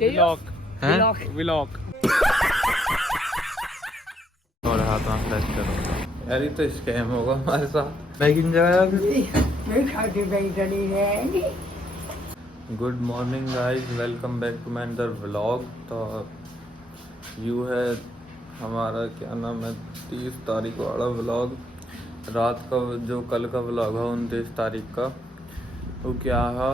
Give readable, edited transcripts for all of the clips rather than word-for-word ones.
Vlog vlog और हाथ में फ्रैक्चर होगा यार, ये तो स्कैम होगा हमारे साथ। मैं किन जगह good morning guys, welcome back to my another vlog. तो यू है हमारा क्या नाम है 30 तारीख वाला व्लॉग। रात का जो कल का व्लॉग है 29 तारीख का, वो क्या है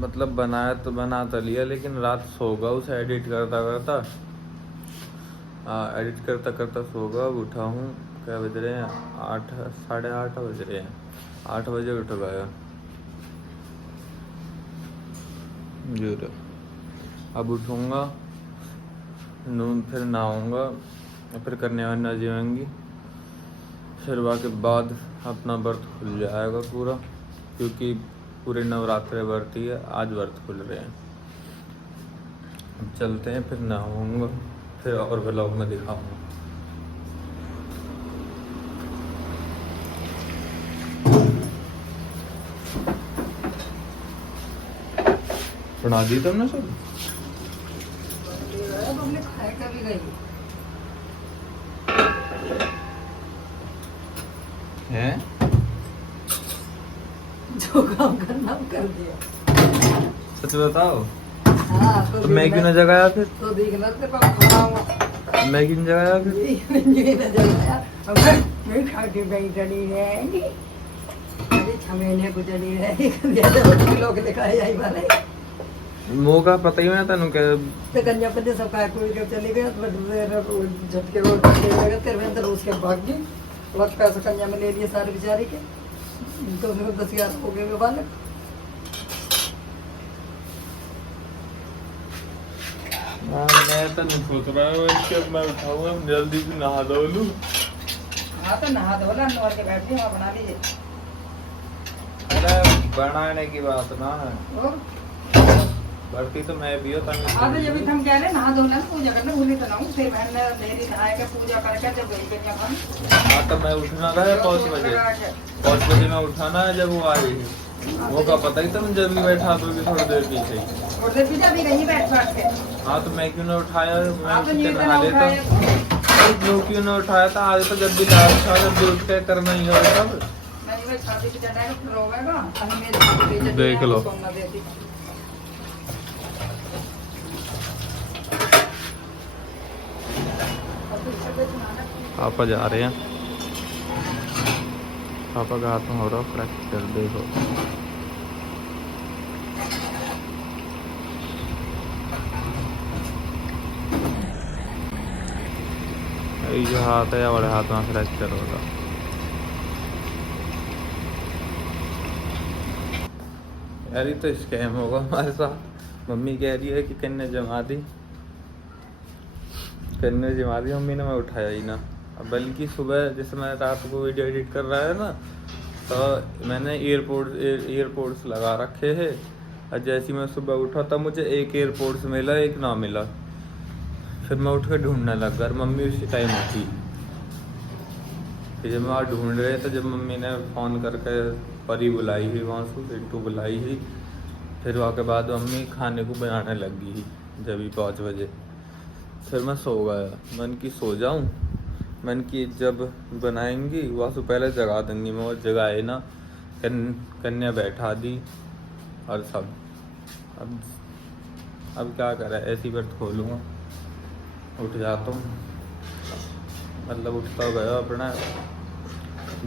मतलब बना तो लिया, लेकिन रात सो गया उसे एडिट करता करता सो गया। अब उठा हूँ, क्या बज रहे हैं 8 साढ़े 8 बज रहे हैं, 8 बजे उठ गया। अब उठूँगा, फिर नहाऊँगा, फिर करने वाली नजी होंगी, फिर के बाद अपना व्रत खुल जाएगा पूरा, क्योंकि पूरे नवरात्रे व्रत ही है, आज व्रत खुल रहे हैं। अब चलते हैं, फिर नहाऊँगा, फिर और व्लॉग में दिखाऊँगा। बना दी तुमने सब? हैं? जो काम करना कर दिया। सच बताओ। हाँ, तो मैं क्यों न जगाया फिर? तो देख लो तेरे पास खड़ा हुआ। मैं क्यों न जगाया फिर? ये न जगाया। अब मैं खा के बैठनी है। अरे छमेने को चली है। ज्यादा लोग दिखाए जाई वाले। मौका पता ही नहीं तेनू के तो गंजा पत्ते सब काय कोई के चले गए, तो झटके वो चले गए, तेरे में अंदर उसके भाग गई। लग पैसा कन्या में ले लिए सारे बेचारे के, तो उनको 10,000 हो गए बालक। मैं तो नहीं सोच रहा हूँ इसके, मैं उठाऊंगा जल्दी से नहा धो लूं। हाँ तो नहा धो ला, नहा के बैठ के वहाँ बना लीजिए। अरे बनाने की बात ना है, और बढ़ती तो मैं भी होता नहीं। हाँ तो जब हम कह रहे नहा धो ला, पूजा करना भूली तो ना हूँ, फिर बहन मेरी नहाएगा पूजा करके जब गई कन्या खान। हाँ तो मैं उठना था 5 बजे, 5 बजे मैं उठाना है जब वो आ रही है। वो का पता ही तुम जब भी बैठा तो थोड़ी देर पीछे थोड़ी देर पीछे अभी कहीं बैठ के। हाँ तो मैं क्यों ना उठाया, मैं तो उठ के नहीं नहा लेता। जो क्यों ना उठाया था, आज तो जब भी लाल था जब भी उठ के करना ही होगा सब। देख लो पापा जा रहे हैं, पापा का हाथ में हो रहा फ्रैक्चर, देखो। ये हाथ है या बड़े हाथ में फ्रैक्चर होगा। यार ये तो स्कैम होगा हमारे साथ। मम्मी कह रही है कि कन्या जमा दी, मम्मी ने, मैं उठाया ही ना। अब बल्कि सुबह जैसे मैं रात को वीडियो एडिट कर रहा है ना, तो मैंने एयरपोर्ट्स लगा रखे हैं, और जैसे मैं सुबह उठा तब मुझे एक एयरपोर्ट्स मिला, एक ना मिला। फिर मैं उठ कर ढूंढने लग गया, मम्मी उसी टाइम उठी। फिर जब मैं वहाँ ढूंढ रहे थे, जब मम्मी ने फ़ोन करके परी बुलाई हुई, वहाँ से पिंटू बुलाई हुई, फिर वहाँ के बाद मम्मी खाने को बनाने लग गई जब भी 5 बजे। फिर मैं सो गया, मन की सो जाऊं, मन की जब बनाएंगी वहाँ से पहले जगा देंगी मैं, और जगाए ना, कन्या बैठा दी और सब। अब क्या करें, ऐसी व्रत खोलूँगा, उठ जाता हूँ, मतलब उठता गया अपना,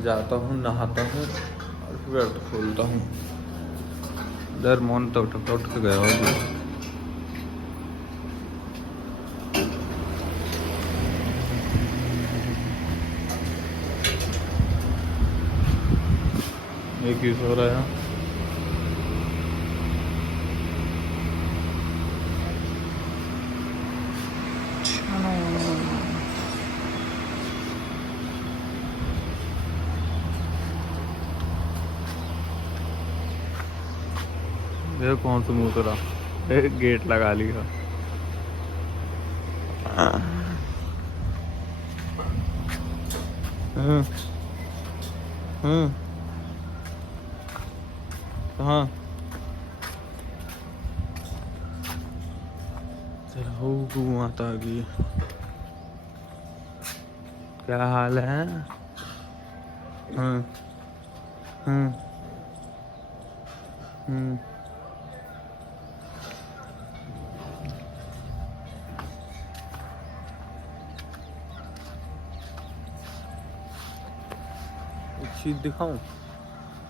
जाता हूँ, नहाता हूँ और फिर व्रत खोलता हूँ। डर मोन तो उठ के गया होगी। एक ही सो रहा है। ये कौन सा मुँह तेरा, गेट लगा लिया। कहाँ गौ माता की क्या हाल है? हम्म हम्म हम्म एक चीज दिखाऊं,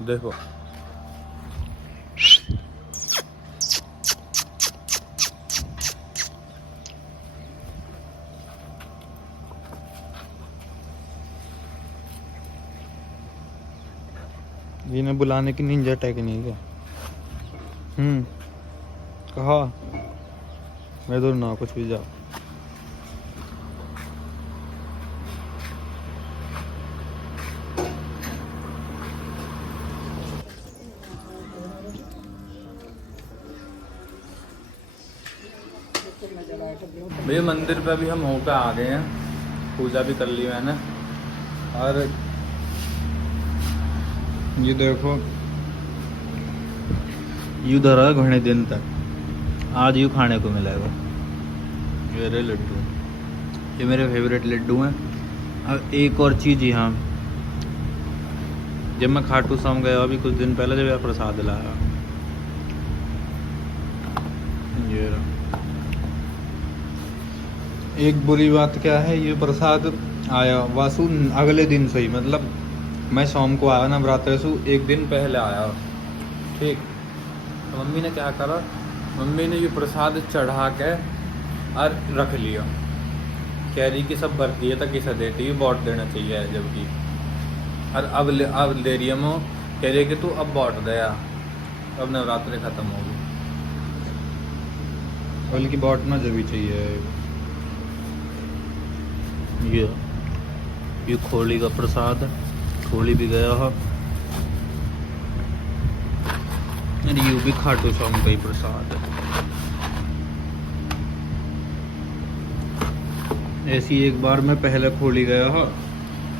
देखो इन्हें बुलाने की निंजा टेक्निक है। कहा मैं तो ना कुछ भी जा। भैया मंदिर पे अभी हम होकर आ गए हैं, पूजा भी कर ली मैंने। और ये देखो यूँ धरा घने दिन तक, आज यूँ खाने को मिलेगा। ये रहे लड्डू, ये मेरे फेवरेट लड्डू हैं। अब एक और चीज़ यहाँ, जब मैं खाटू श्याम गया अभी कुछ दिन पहले, जब प्रसाद लाया, ये रहा। एक बुरी बात क्या है, ये प्रसाद आया वासु अगले दिन से ही, मतलब मैं शाम को आया नवरात्र से एक दिन पहले आया, ठीक। तो मम्मी ने क्या करा, मम्मी ने ये प्रसाद चढ़ा के और रख लिया, कह रही कि सब भर दिए था किसे देती, ये बांट देना चाहिए, जबकि और अब ले रही है, कह रही है कि तू अब बांट दे यार, अब नवरात्रि खत्म हो गई। बल्कि बांटना जब भी चाहिए। ये खोली का प्रसाद, खोली भी गया है, और ये भी खाटू श्याम का ही प्रसाद है। ऐसी एक बार मैं पहले खोली गया है,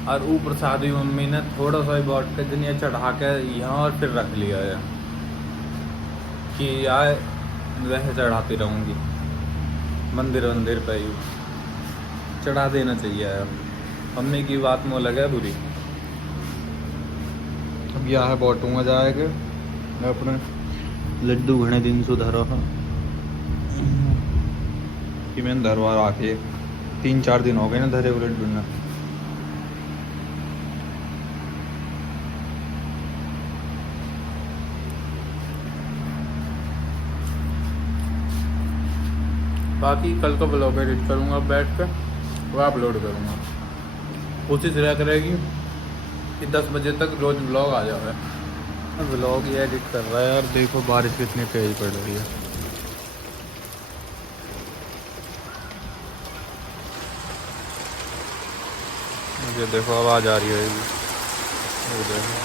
और वो प्रसाद भी मम्मी ने थोड़ा सा ही बांट के दुनिया चढ़ा के यहाँ और फिर रख लिया है कि यार वैसे चढ़ाती रहूँगी, मंदिर पे ही चढ़ा देना चाहिए यार। मम्मी की बात में लगे बुरी। अब यह है बांटूंगा जाएगा, मैं अपने लड्डू घने दिन से धरा था कि मैंने धरवा आके 3-4 दिन हो गए ना धरे हुए लड्डू ना। बाकी कल को ब्लॉग एडिट करूँगा बैठ कर, वो अपलोड करूँगा। कोशिश रहा करेगी कि 10 बजे तक रोज़ ब्लॉग आ जाए। ब्लॉग ये एडिट कर रहा है यार, देखो बारिश कितनी तेज पड़ रही है। मुझे देखो आवाज़ आ रही होगी, ये देखो।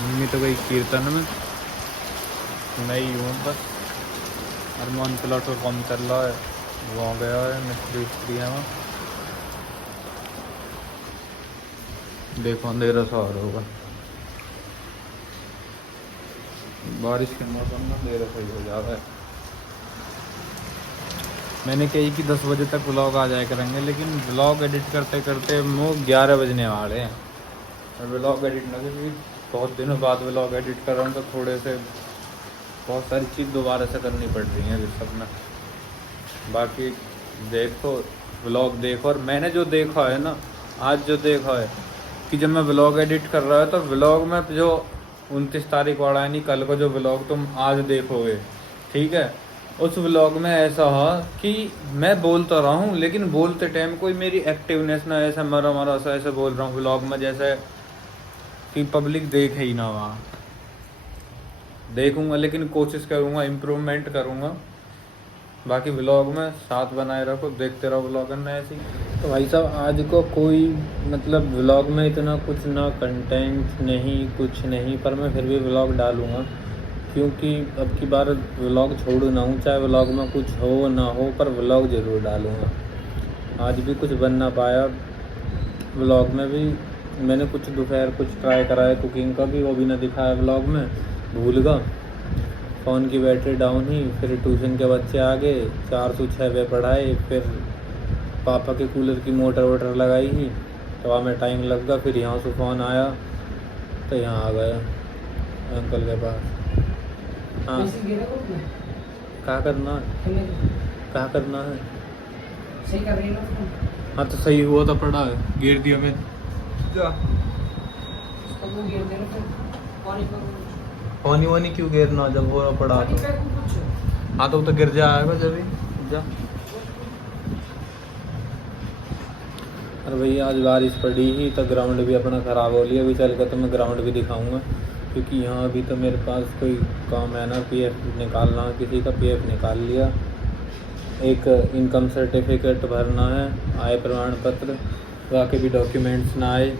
मम्मी तो गई कीर्तन में, नहीं हूँ बस हरमोन प्लॉट को कम कर रहा है, वो गया है मिस्त्री है वहाँ। देखो अंधेरा सा और होगा, बारिश के मौसम में अंधेरा सही हो जाता है। मैंने कही कि 10 बजे तक व्लॉग आ जाया करेंगे, लेकिन व्लॉग एडिट करते करते वो 11 बजने वाले हैं। और व्लॉग एडिट ना क्योंकि बहुत दिनों बाद व्लॉग एडिट कर रहा हूँ, तो थोड़े से बहुत सारी चीज़ दोबारा से करनी पड़ रही है अभी सब में। बाकी देखो व्लॉग देखो, और मैंने जो देखा है ना, आज जो देखा है कि जब मैं व्लॉग एडिट कर रहा है तो व्लॉग में जो 29 तारीख वाला है नहीं, कल को जो व्लॉग तुम आज देखोगे, ठीक है, उस व्लॉग में ऐसा है कि मैं बोल तो रहा हूँ, लेकिन बोलते टाइम कोई मेरी एक्टिवनेस ना, ऐसा मरा सा ऐसे बोल रहा हूँ व्लॉग में, जैसे कि पब्लिक देखे ही ना। वहाँ देखूँगा, लेकिन कोशिश करूँगा, इम्प्रूवमेंट करूँगा। बाकी व्लॉग में साथ बनाए रखो, देखते रहो व्लॉग करना ऐसे ही। तो भाई साहब आज को कोई मतलब व्लॉग में इतना कुछ ना कंटेंट नहीं, कुछ नहीं, पर मैं फिर भी व्लॉग डालूँगा, क्योंकि अब की बार व्लॉग छोड़ू ना हूँ, चाहे व्लॉग में कुछ हो ना हो, पर व्लॉग ज़रूर डालूँगा। आज भी कुछ बन ना पाया व्लॉग में भी, मैंने कुछ दोपहर कुछ ट्राई करा है कुकिंग का भी, वो भी ना दिखाया व्लॉग में, भूल गया। फ़ोन की बैटरी डाउन ही, फिर ट्यूशन के बच्चे आ गए, 4 से 6 वे पढ़ाए, फिर पापा के कूलर की मोटर वोटर लगाई ही, तो वहाँ में टाइम लग गया। फिर यहाँ से फ़ोन आया तो यहाँ आ गया अंकल के पास। हाँ क्या करना है, क्या करना है? सही कर रही है ना? हाँ तो सही हुआ तो पड़ा है, गिर दिया मैं जा। वो गिर देना फिर पानी वानी क्यों गिरना जब हो पड़ा तो? कुछ हाँ तो गिर जाएगा जब ही जा। अरे भैया आज बारिश पड़ी ही तो ग्राउंड भी अपना ख़राब हो लिया। अभी चल कर तो मैं ग्राउंड भी दिखाऊंगा, क्योंकि यहाँ अभी तो मेरे पास कोई काम है ना, पीएफ निकालना है, किसी का पीएफ निकाल लिया, एक इनकम सर्टिफिकेट भरना है, आय प्रमाण पत्र, वहाँ के भी डॉक्यूमेंट्स ना आए,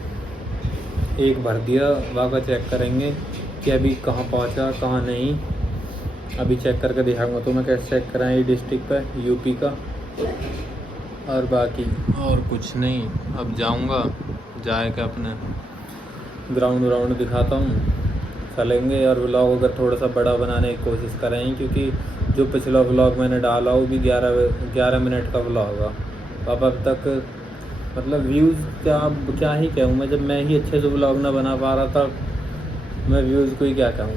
एक भर दिया, वहाँ का चेक करेंगे कि अभी कहाँ पहुँचा कहाँ नहीं, अभी चेक करके दिखाऊंगा। तो मैं कैसे चेक कराएँ ये डिस्ट्रिक्ट पे यूपी का, और बाकी और कुछ नहीं। अब जाऊंगा, जाके अपने ग्राउंड दिखाता हूँ, चलेंगे। और व्लॉग अगर थोड़ा सा बड़ा बनाने की कोशिश करें, क्योंकि जो पिछला व्लॉग मैंने डाला वो भी 11 मिनट का व्लॉग है। अब तक मतलब व्यूज़ क्या ही कहूँ मैं, जब मैं ही अच्छे से व्लॉग ना बना पा रहा था, मैं व्यूज़ को ही क्या कहूँ।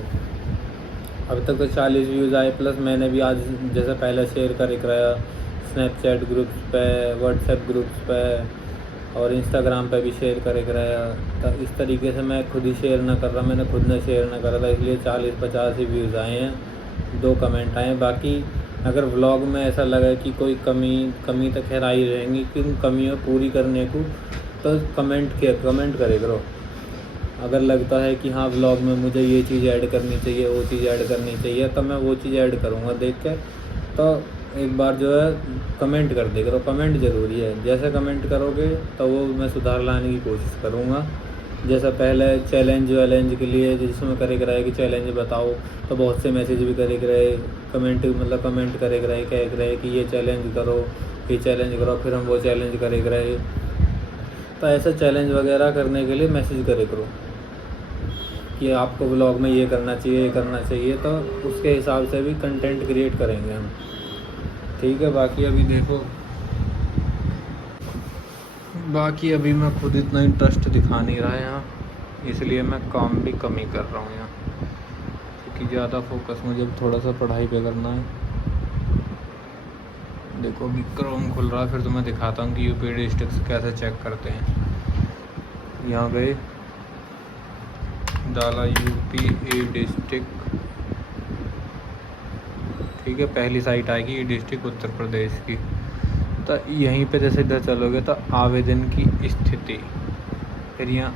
अब तक तो 40 व्यूज़ आए, प्लस मैंने भी आज जैसे पहले शेयर कर रहा स्नैपचैट ग्रुप्स पे, व्हाट्सएप ग्रुप्स पे और इंस्टाग्राम पे भी शेयर कर रहा। तो इस तरीके से मैं खुद ही शेयर ना कर रहा, मैंने खुद ने शेयर ना करा था, इसलिए 40-50 ही व्यूज़ आए हैं, 2 कमेंट आए हैं। बाकी अगर व्लॉग में ऐसा लगा कि कोई कमी तो खैर आई रहेंगी, कि उन कमियों पूरी करने को तो कमेंट करे करो। अगर लगता है कि हाँ व्लॉग में मुझे ये चीज़ ऐड करनी चाहिए, वो चीज़ ऐड करनी चाहिए, तो मैं वो चीज़ ऐड करूँगा देख कर। तो एक बार जो है कमेंट कर दे करो, कमेंट ज़रूरी है। जैसे कमेंट करोगे तो वो मैं सुधार लाने की कोशिश करूँगा। जैसा पहले चैलेंज के लिए जिसमें करे रहे कि चैलेंज बताओ, तो बहुत से मैसेज भी करे रहे, कमेंट करे रहे, कह रहे कि ये चैलेंज करो, फिर हम वो चैलेंज करे रहे। तो ऐसा चैलेंज वगैरह करने के लिए मैसेज करे करो कि आपको व्लॉग में ये करना चाहिए, तो उसके हिसाब से भी कंटेंट क्रिएट करेंगे हम, ठीक है। बाकी अभी मैं खुद इतना इंटरेस्ट दिखा नहीं रहा यहाँ, इसलिए मैं काम भी कम ही कर रहा हूँ यहाँ, क्योंकि ज़्यादा फोकस मुझे थोड़ा सा पढ़ाई पे करना है। देखो अभी क्रोम खुल रहा है, फिर तो मैं दिखाता हूँ कि यूपी डिस्ट्रिक्ट कैसे चेक करते हैं। यहाँ गए, डाला यूपी ए डिस्ट्रिक्ट, ठीक है, पहली साइट आएगी ये डिस्ट्रिक्ट उत्तर प्रदेश की। तो यहीं पे जैसे इधर चलोगे तो आवेदन की स्थिति, फिर यहाँ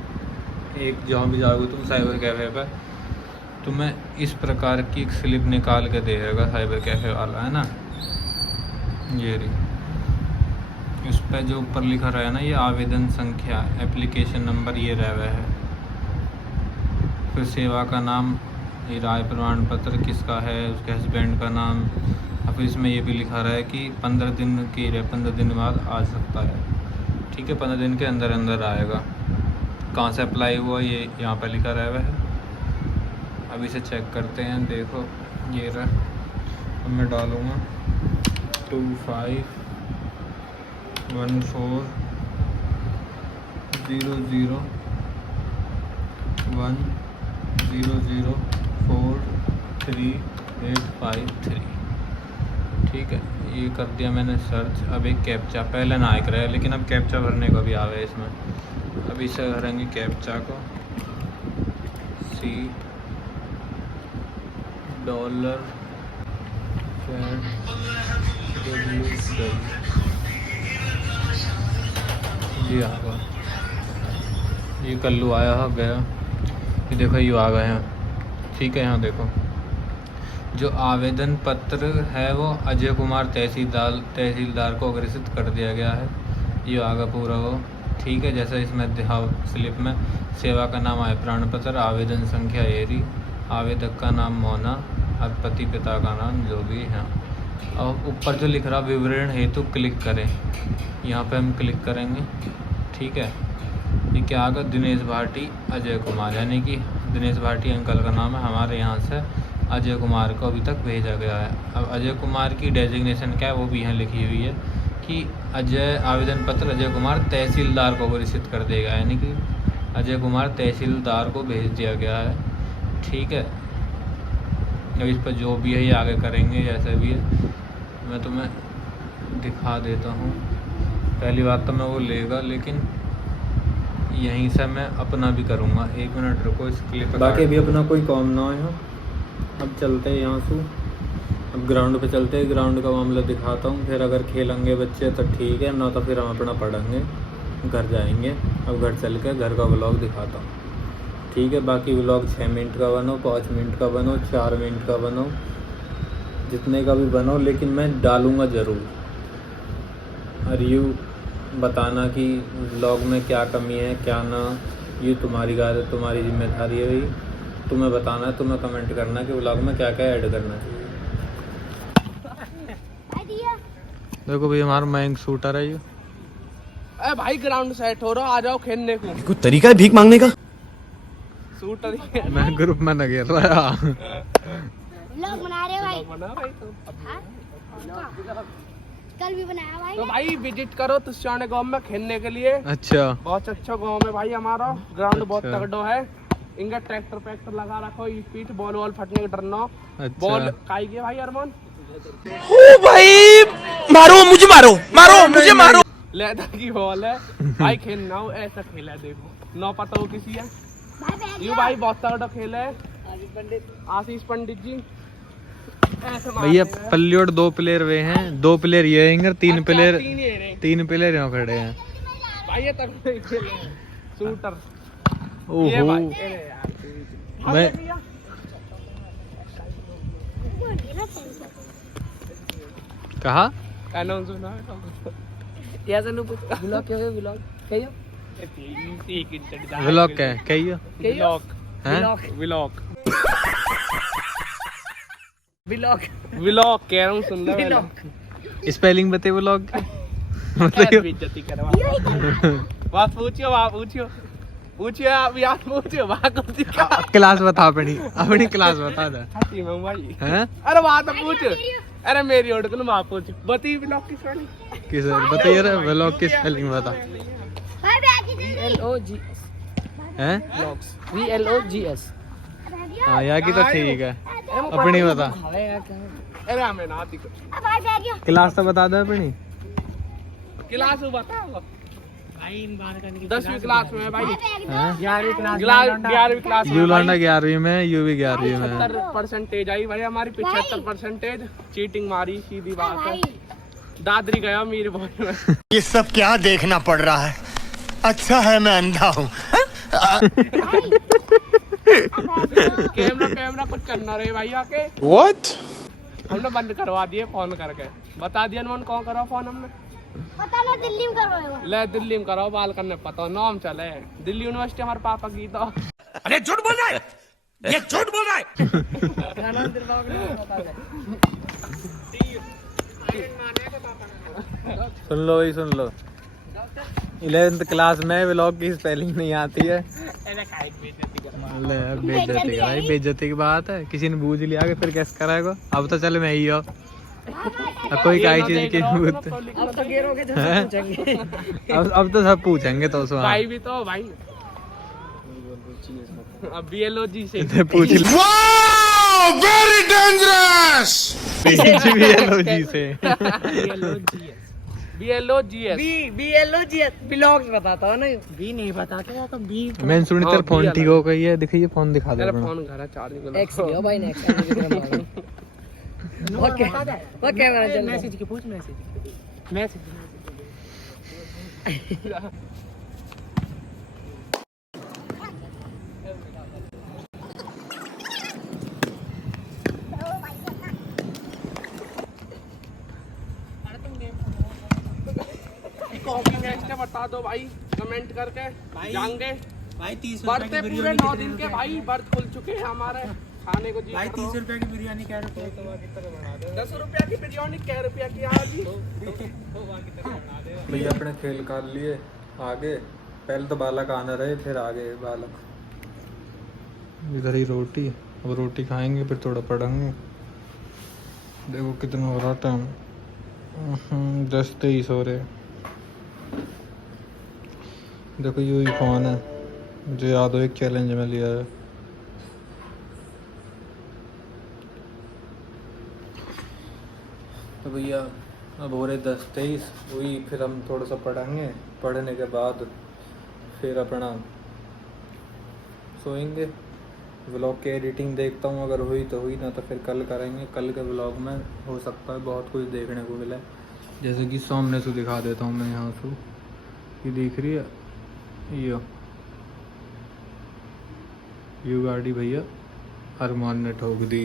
एक जहाँ भी जाओगे तुम साइबर कैफ़े पर, तुम्हें इस प्रकार की एक स्लिप निकाल के देगा साइबर कैफ़े वाला, है ना, ये रही। इस पर जो ऊपर लिखा रहा है ना, ये आवेदन संख्या, एप्लीकेशन नंबर, ये रह हुआ है। फिर सेवा का नाम, ये राय प्रमाण पत्र किसका है, उसके हस्बैंड का नाम। और फिर इसमें ये भी लिखा रहा है कि 15 दिन की 15 दिन बाद आ सकता है, ठीक है, 15 दिन के अंदर आएगा। कहाँ से अप्लाई हुआ ये यहाँ पर लिखा रहा है। अब इसे चेक करते हैं, देखो ये रहा। अब मैं डालूँगा 25140010043853, ठीक है, ये कर दिया मैंने सर्च। अब एक कैप्चा, पहले ना आया रहा है, लेकिन अब कैप्चा भरने को भी आ गया इसमें। अब इसे भरेंगे कैप्चा को, $C ये आगा, ये कल्लू आया गया, ये देखो ये आ गए हैं, ठीक है। यहाँ देखो जो आवेदन पत्र है वो अजय कुमार तहसीलदार को अग्रेसित कर दिया गया है, ये आगा पूरा वो, ठीक है। जैसा इसमें दिखाओ स्लिप में, सेवा का नाम आय प्रमाण पत्र, आवेदन संख्या एरी, आवेदक का नाम मोना और पति पिता का नाम जो भी है। और ऊपर जो लिख रहा विवरण हेतु क्लिक करें, यहाँ पे हम क्लिक करेंगे, ठीक है। ये क्या आगा दिनेश भाटी अजय कुमार, यानी कि दिनेश भाटी अंकल का नाम है, हमारे यहाँ से अजय कुमार को अभी तक भेजा गया है। अब अजय कुमार की डेजिग्नेशन क्या है वो भी यहाँ लिखी हुई है कि अजय आवेदन पत्र अजय कुमार तहसीलदार को प्रेषित कर देगा, यानी कि अजय कुमार तहसीलदार को भेज दिया गया है। ठीक है, अब इस पर जो भी है ये आगे करेंगे, जैसे भी है मैं तुम्हें दिखा देता हूँ। पहली बात तो मैं वो लेगा, लेकिन यहीं से मैं अपना भी करूँगा। 1 मिनट रुको, इस क्लिप बाकी भी अपना कोई काम ना है। अब चलते हैं यहाँ से, अब ग्राउंड पे चलते हैं, ग्राउंड का मामला दिखाता हूँ। फिर अगर खेलेंगे बच्चे तो ठीक है, ना तो फिर हम अपना पढ़ेंगे, घर जाएंगे। अब घर चल के घर का व्लॉग दिखाता हूँ, ठीक है। बाकी व्लॉग 6 मिनट का बनो, 5 मिनट का बनो, 4 मिनट का बनो, जितने का भी बनो, लेकिन मैं डालूँगा ज़रूर। और यूँ बताना कि व्लॉग में क्या कमी है क्या ना, ये तुम्हारी जिम्मेदारी है भाई। तुम्हें बताना है, तुम्हें कमेंट करना है कि व्लॉग में क्या क्या ऐड करना चाहिए। देखो भाई हमारा मयंक शूटर है ये। अरे भाई ग्राउंड सेट हो रहा, आ जाओ खेलने को। कुछ तरीका है भीख मांगने का? शूटर ही है। मैं ग्रुप में न गिर रहा। व्लॉग बना रहे भाई। बना भाई तो कल भी बनाया भाई। तो भाई विजिट करो तुस्याने गांव में खेलने के लिए। अच्छा, बहुत अच्छा गांव है भाई हमारा, ग्राउंड बहुत अच्छा। तगड़ो है। इनका ट्रैक्टर लगा रखो, ई पीठ बॉल वॉल फटने का डर ना। अच्छा। बॉल काई गए भाई अरमान। ओ भाई मारो मुझे, मुझे मारो। लेदर की बॉल है भाई, खेलना हो ऐसा खेला है, देखो ना पता हो किसी है यू भाई, बहुत तगड़ा खेल है। आशीष पंडित जी ऐसे मारते भैया हैं। पल्लियोड 2 प्लेयर वे हैं, 2 प्लेयर ये हैं, 3 अच्छा, प्लेयर तीन ही हैं। 3 प्लेयर यहाँ खड़े हैं। भाई ये तक खेले हैं। शूटर ये ओहो, भाई, अरे यार मैं कहा अनाउंस होना है या सनु व्लॉग क्या है, व्लॉग क्या है, एक इंच व्लॉग क्या है, कहियो व्लॉग हैं? व्लॉग व्लॉग व्लॉग कह रहा हूँ, सुन लो व्लॉग। स्पेलिंग बते व्लॉग की। मतलब बेइज्जती करवा बात पूछियो, आप याद पूछियो बात क्लास बता अपनी क्लास बता दे। भाई हैं? अरे बात पूछ, अरे मेरी ओर को ना पूछ, बती व्लॉग की स्पेलिंग किस बताइए रे, व्लॉग की स्पेलिंग बता। VLOGS हैं? Vlogs VLOGS। हाँ यार की तो ठीक है, अपनी बता। अरे हमें ना आती कुछ, क्लास तो बता दे अपनी। क्लास बता भाई, 10वीं क्लास में है भाई, हैं? 11वीं क्लास यू लौंडा 11वीं में, यू भी 11वीं में। 70% आई भाई हमारी, 75% चीटिंग मारी, सीधी बात है। दादरी गया मीर बॉल में। ये सब क्या देखना पड़ रहा है? अच्छा है मैं अंधा हूँ। कैमरा कुछ करना रहे भाई आके। What? हमने बंद करवा दिए फोन करके, बता दिया ना कौन करो फोन हमने। पता ना दिल्ली में करवाएगा। ले दिल्ली में करो, बाल करने पता नाम चले दिल्ली यूनिवर्सिटी हमारे पापा की तो। अरे झूठ बोल रहा है, ये झूठ बोल रहा है। सुन लो भाई, सुन लो। 11th क्लास में व्लॉग की स्पेलिंग नहीं आती है। ले यार, बेइज्जती का भाई, बेइज्जती की बात है। किसी ने बूझ लिया कि फिर कैसे कराएगा। अब तो चल मैं ही हो, अब कोई काई चीज की जरूरत है। अब तो गिरोगे जब पूछेंगे। अब तो सब पूछेंगे तो उसमें भाई भी तो भाई अब BLOG से पूछ वेरी डेंजरस। BLOG से। BLOGS ब्लॉग्स बताता हूँ ना, बी नहीं बता के तो बी। मैं सुनी तेरा फोन ठीक हो गई है, दिखाइए फोन दिखा दे मेरा अपना। फोन घर है चार्जिंग पे। एक्स लियो भाई ने ओके वो कैमरा चल मैसेज की पूछ, मैसेज बता दो भाई कमेंट करके जाएंगे भाई। 30 बढ़ते पूरे 9 दिन के भाई व्रत खुल चुके हैं हमारे, खाने को जी भाई। 30 रुपया की बिरयानी कह रुपया, 10 रुपया की बिरयानी कह रुपया की। आज जी भैया अपने खेल कर लिए आगे, पहले तो बालक आना रहे, फिर आ गए बालक। इधर ही रोटी, अब रोटी खाएंगे फिर थोड़ा पढ़ेंगे। देखो कितना हो रहा टाइम, 10:23 हो रहे। देखो यू ही फोन है जो यादव एक चैलेंज में लिया है। तो भैया अब हो रहे 10:23, वही फिर हम थोड़ा सा पढ़ेंगे, पढ़ने के बाद फिर अपना सोएंगे। व्लॉग की एडिटिंग देखता हूँ, अगर हुई तो हुई, ना तो फिर कल करेंगे। कल के व्लॉग में हो सकता है बहुत कुछ देखने को मिला, जैसे कि सामने से दिखा देता हूँ मैं। यहाँ से ये दिख रही है, ये गाड़ी भैया अरमान ने ठोक दी।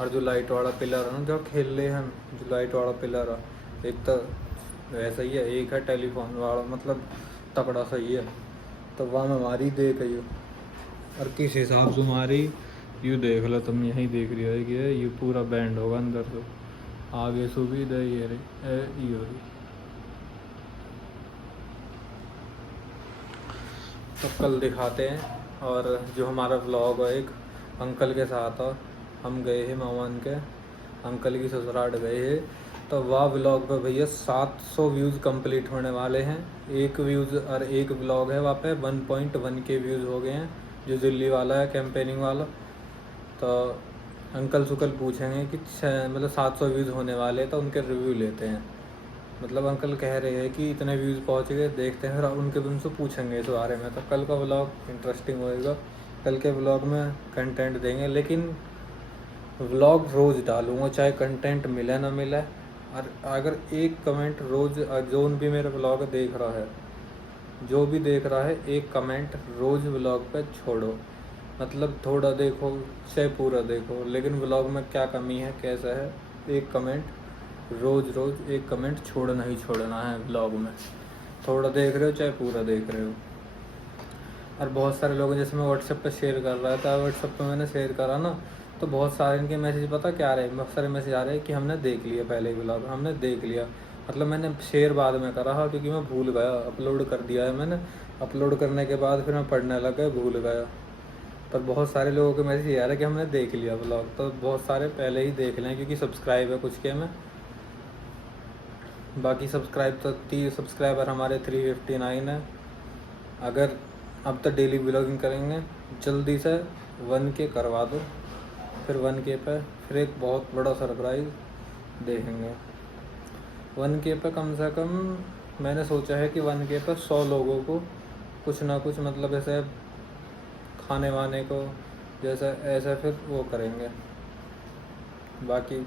और जो लाइट वाला पिलर है ना, जो खेल रहे हैं, जो लाइट वाला पिलर है, एक तो वैसा ही है, एक है टेलीफोन वाला, मतलब तगड़ा सही है। तो वहाँ में हमारी देख है, और किस हिसाब से हमारी यू देख लो तुम, यहीं देख रही है कि ये पूरा बैंड होगा अंदर से। आगे सुविधा ये रही, ये रही। तो कल दिखाते हैं। और जो हमारा व्लॉग है एक अंकल के साथ है, हम गए हैं मामान के अंकल की ससुराल गए हैं, तो वह व्लॉग पे भैया 700 व्यूज़ कंप्लीट होने वाले हैं। एक व्यूज़ और एक व्लॉग है वहाँ पे 1.1 के व्यूज़ हो गए हैं, जो दिल्ली वाला है कैंपेनिंग वाला। तो अंकल सुकल पूछेंगे कि मतलब 700 व्यूज़ होने वाले, तो उनके रिव्यू लेते हैं। मतलब अंकल कह रहे हैं कि इतने व्यूज़ पहुँच गए, देखते हैं, और उनके उनसे पूछेंगे इस बारे में। तो कल का व्लॉग इंटरेस्टिंग होएगा। कल के व्लॉग में कंटेंट देंगे, लेकिन व्लॉग रोज़ डालूँगा, चाहे कंटेंट मिले ना मिले। और अगर एक कमेंट रोज़, जो भी मेरा व्लॉग देख रहा है, जो भी देख रहा है, एक कमेंट रोज़ व्लॉग पे छोड़ो। मतलब थोड़ा देखो चाहे पूरा देखो, लेकिन व्लॉग में क्या कमी है, कैसा है, एक कमेंट रोज़ एक कमेंट छोड़ना ही छोड़ना है व्लॉग में। थोड़ा देख रहे हो चाहे पूरा देख रहे हो। और बहुत सारे लोग, जैसे मैं व्हाट्सएप पे शेयर कर रहा था, व्हाट्सएप पे मैंने शेयर करा ना, तो बहुत सारे इनके मैसेज पता क्या आ रहे हैं, बहुत सारे मैसेज आ रहे हैं कि हमने देख लिया, पहले ही व्लॉग हमने देख लिया। मतलब मैंने शेयर बाद में करा है, क्योंकि मैं भूल गया, अपलोड कर दिया है मैंने। अपलोड करने के बाद फिर मैं पढ़ने लगा, भूल गया। पर बहुत सारे लोगों के मैसेज आ रहा है कि हमने देख लिया व्लॉग। तो बहुत सारे पहले ही देख लें, क्योंकि सब्सक्राइब है कुछ के में। बाकी सब्सक्राइबर हमारे 359 है। अगर अब तक डेली व्लॉगिंग करेंगे, जल्दी से 1K करवा दो, फिर 1K पे फिर एक बहुत बड़ा सरप्राइज़ देखेंगे। 1K पे कम से कम मैंने सोचा है कि 1K पे 100 लोगों को कुछ ना कुछ, मतलब ऐसे खाने वाने को जैसा ऐसा फिर वो करेंगे। बाकी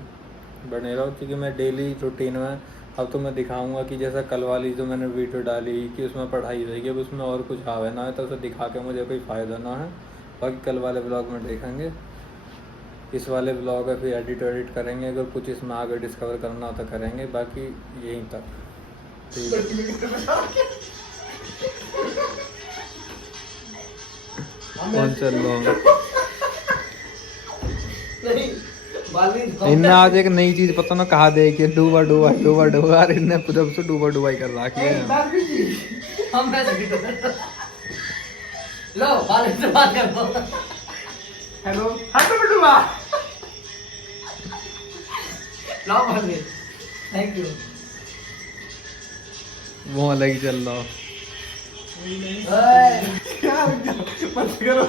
बने रहो, क्योंकि मैं डेली रूटीन में अब तो मैं दिखाऊंगा कि जैसा कल वाली जो मैंने वीडियो डाली कि उसमें पढ़ाई रहेगी, अब उसमें और कुछ आवे ना है, तो उसे दिखा के मुझे कोई फ़ायदा ना है। बाकी कल वाले ब्लॉग में देखेंगे। इस वाले ब्लॉग है फिर एडिट करेंगे, अगर कुछ इसमें आगे डिस्कवर करना तो करेंगे। बाकी यहीं तक ठीक है। कौन चल रहा इनने आज एक नई चीज पता ना कहा दे कि डूबा और इनने जब से डूबा कर रखी है। हम लो बाल से बात कर दो। हेलो डूबा लो बाल, थैंक यू। वो अलग ही चल रहा। मत करो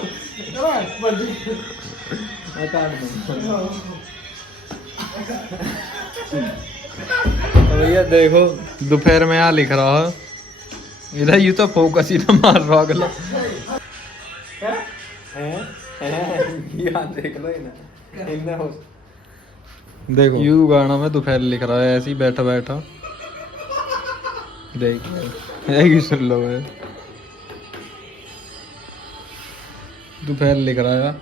तो भैया देखो दोपहर में यहाँ लिख रहा है, इधर यू तो फोकस ही ना मार रहा अगला। देख लो इन्हें, देखो यू गाना में दोपहर लिख रहा है, ऐसे ही बैठा बैठा देख सुन लो। दोपहर लिख रहा है,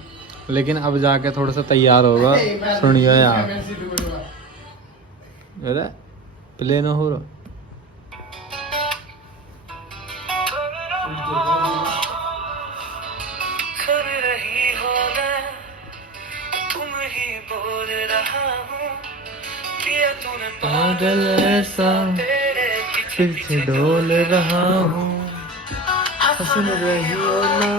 लेकिन अब जाके थोड़ा सा तैयार होगा। सुनिए यार, अरे प्ले ना हो रहा। पागल ऐसा फिर से डोल रहा हूँ, सुन रही हो ना,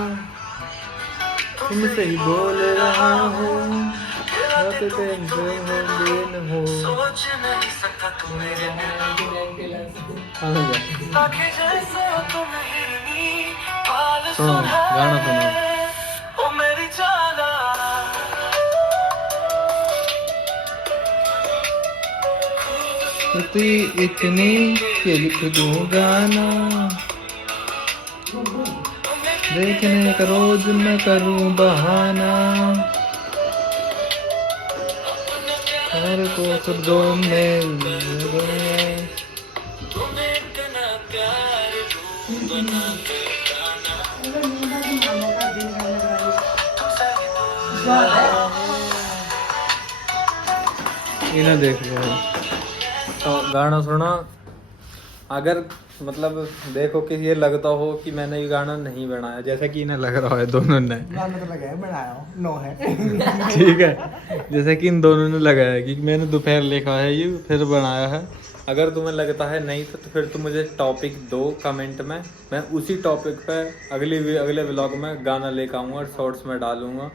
तुमसे ही बोल रहा हूँ, रात दिन दिन हो। सुनो गाना सुनो। तू इतनी कि लिख दूं गाना, देखने का रोज मैं करूं बहाना, हर को शब्दों में इन्हें देख लो। तो गाना सुना, अगर मतलब देखो कि ये लगता हो कि मैंने ये गाना नहीं बनाया, जैसे कि इन्हें लग रहा है दोनों ने, गाना तो लगा है, बनाया हूँ, नो है। ठीक है, जैसे कि इन दोनों ने लगाया है कि मैंने दोपहर लिखा है ये फिर बनाया है। अगर तुम्हें लगता है नहीं तो फिर तुम मुझे टॉपिक दो कमेंट में, मैं उसी टॉपिक पे अगले व्लॉग में गाना लेकर आऊँगा और शॉर्ट्स में डालूंगा।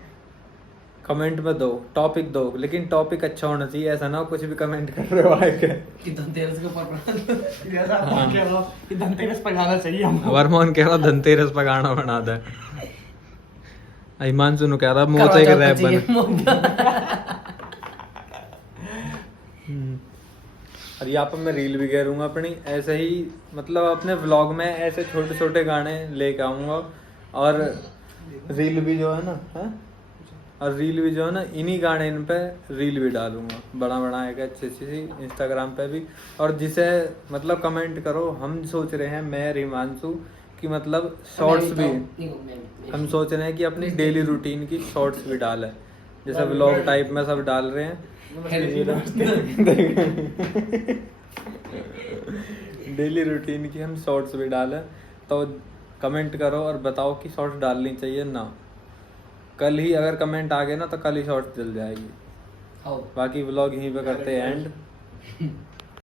कमेंट में दो, टॉपिक दो, लेकिन टॉपिक अच्छा होना चाहिए, ऐसा ना हो कुछ भी कमेंट कर रहे हो आके कि धनतेरस के ऊपर जैसा आप कह रहे हो कि धनतेरस पर गाना चाहिए हमको। वरमान कह रहा धनतेरस पर गाना बना दे। ईमान सुनो कह रहा मुंह से रैप बना। और यहाँ पर मैं रील भी करूँगा अपनी, ऐसे ही मतलब अपने व्लॉग में ऐसे छोटे छोटे गाने लेके आऊँगा, और रील भी जो है ना और रील भी जो है ना इन्हीं गाने इन पे रील भी डालूंगा, बना के अच्छी सी इंस्टाग्राम पे भी। और जिसे मतलब कमेंट करो, हम सोच रहे हैं मैं हिमांशु कि मतलब शॉर्ट्स भी हम सोच रहे हैं कि अपनी डेली रूटीन की शॉर्ट्स भी डालें, जैसे व्लॉग टाइप में सब डाल रहे हैं। डेली रूटीन की हम शॉर्ट्स भी डालें, तो कमेंट करो और बताओ कि शॉर्ट्स डालनी चाहिए ना। कल ही अगर कमेंट आ गए ना तो कल ही शॉर्ट्स चल जाएगी। बाकी व्लॉग यहीं पे करते हैं एंड।